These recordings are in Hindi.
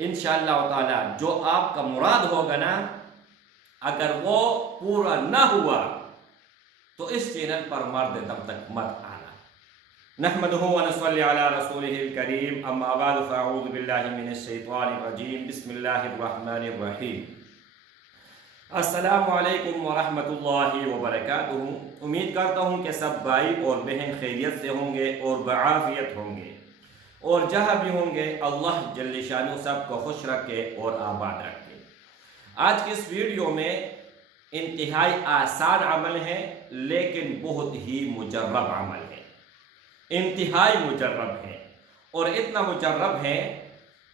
इंशाअल्लाह ताला जो आपका मुराद होगा ना, अगर वो पूरा ना हुआ तो इस चैनल पर मर्द दम तक मत आना। नहमदुहु व नसल्ली अला रसूलिहिल करीम, अम्मा बाद, फ़अऊज़ु बिल्लाहि मिनश शैतानिर रजीम, बिस्मिल्लाहिर रहमानिर रहीम। अस्सलामु अलैकुम व रहमतुल्लाहि व बरकातुहू। उम्मीद करता हूँ कि सब भाई और बहन खैरियत से होंगे और बआफियत होंगे, और जहाँ भी होंगे अल्लाह जल्ल शानु सबको खुश रखे और आबाद रखे। आज की इस वीडियो में इंतहाई आसान अमल है, लेकिन बहुत ही मुजर्रब अमल है। इंतहाई मुजर्रब है, और इतना मुजर्रब है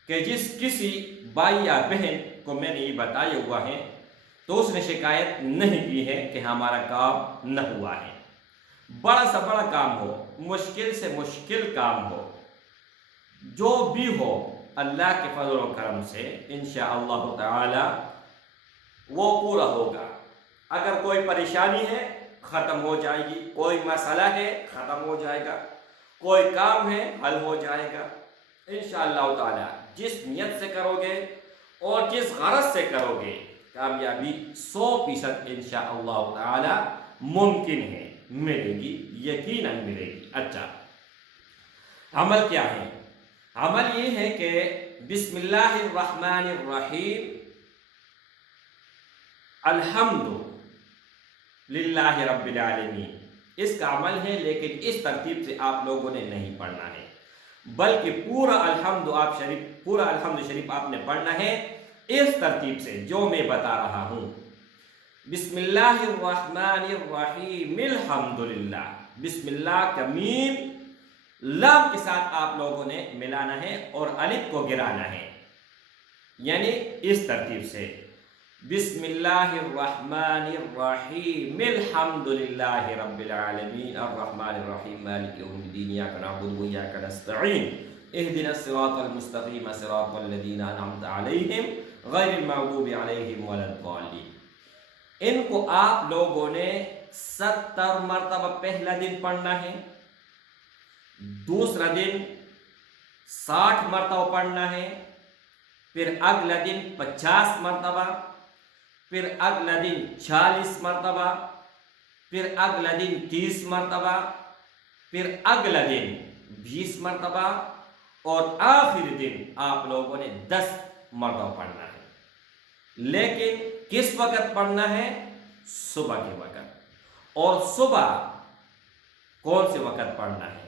कि जिस किसी भाई या बहन को मैंने ये बताया हुआ है तो उसने शिकायत नहीं की है कि हमारा काम न हुआ है। बड़ा सा बड़ा काम हो, मुश्किल से मुश्किल काम हो, जो भी हो, अल्लाह के फजल और करम से इंशाअल्लाह ताला वो पूरा होगा। अगर कोई परेशानी है ख़त्म हो जाएगी, कोई मसला है ख़त्म हो जाएगा, कोई काम है हल हो जाएगा इंशाअल्लाह ताला। जिस नियत से करोगे और जिस गरज से करोगे, कामयाबी 100% इंशाअल्लाह ताला मुमकिन है, मिलेगी, यकीनन मिलेगी। अच्छा, अमल क्या है? अमल ये है कि बिस्मिल्लाहिर रहमानिर रहीम, अल्हम्दु लिल्लाहि रब्बिल आलमीन, इसका अमल है। लेकिन इस तरतीब से आप लोगों ने नहीं पढ़ना है, बल्कि पूरा अल्हम्दु शरीफ आपने पढ़ना है इस तरतीब से जो मैं बता रहा हूँ। बिस्मिल्लाहिर रहमानिर रहीम, अल्हम्दुलिल्लाह, बिस्मिल्लाह का मीम लाम के साथ आप लोगों ने मिलाना है और अलिफ को गिराना है, यानी इस तरतीब से बिस्मिल्लाहिर रहमानिर रहीम, अल्हम्दुलिल्लाहि रब्बिल आलमीन, अर्रहमानिर रहीम, मालिकि यौमिद्दीन, इय्याका नअबुदु व इय्याका नस्तईन, इहदिनस सिरातल मुस्तकीम, सिरातल लज़ीना अनअमता अलैहिम, गैरिल मग़दूबि अलैहिम वलद्दाल्लीन। इनको आप लोगों ने 70 मरतबा पहला दिन पढ़ना है, दूसरा दिन 60 मरतबा पढ़ना है, फिर अगला दिन 50 मरतबा, फिर अगला दिन 40 मरतबा, फिर अगला दिन 30 मरतबा, फिर अगला दिन 20 मरतबा, और आखिरी दिन आप लोगों ने 10 मरतबा पढ़ना है। लेकिन किस वक्त पढ़ना है? सुबह के वक्त। और सुबह कौन से वक्त पढ़ना है?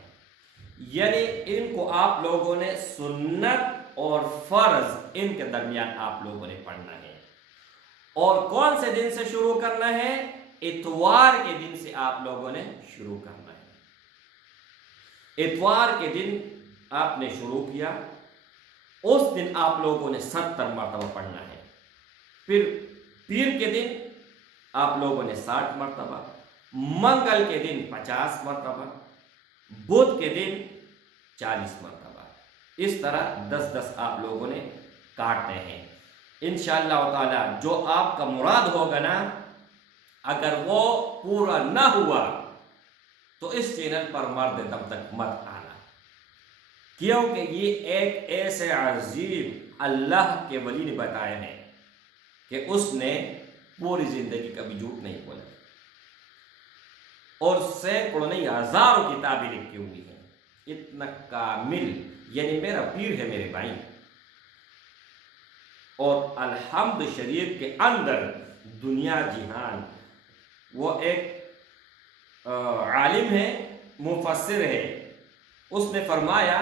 यानी इनको आप लोगों ने सुन्नत और फर्ज इनके दरमियान आप लोगों ने पढ़ना है। और कौन से दिन से शुरू करना है? इतवार के दिन से आप लोगों ने शुरू करना है। इतवार के दिन आपने शुरू किया, उस दिन आप लोगों ने 70 मरतबा पढ़ना है। फिर पीर के दिन आप लोगों ने 60 मरतबा, मंगल के दिन 50 मरतबा, बुध के दिन 40 मरतबा। इस तरह 10-10 आप लोगों ने काटने हैं। इंशाअल्लाह ताला जो आपका मुराद होगा ना, अगर वो पूरा ना हुआ तो इस चैनल पर मर्द दम तक मत आना, क्योंकि ये एक ऐसे अजीब अल्लाह के वली ने बताया है कि उसने पूरी जिंदगी कभी झूठ नहीं बोला, और सैकड़ों नहीं हजारों किताबें लिखी हुई हैं। इतना कामिल, यानी मेरा पीर है मेरे भाई। और अल्हम्द शरीफ के अंदर दुनिया जिहान, वो एक आलिम है, मुफस्सिर है। उसने फरमाया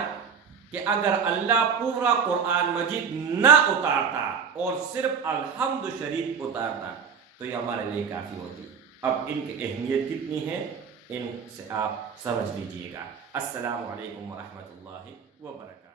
कि अगर अल्लाह पूरा कुरान मजीद ना उतारता और सिर्फ अल्हम्द शरीफ उतारता तो ये हमारे लिए काफ़ी होती। अब इनकी अहमियत कितनी है इनसे आप समझ लीजिएगा। अस्सलामु अलैकुम व रहमतुल्लाहि व बरकातुहू।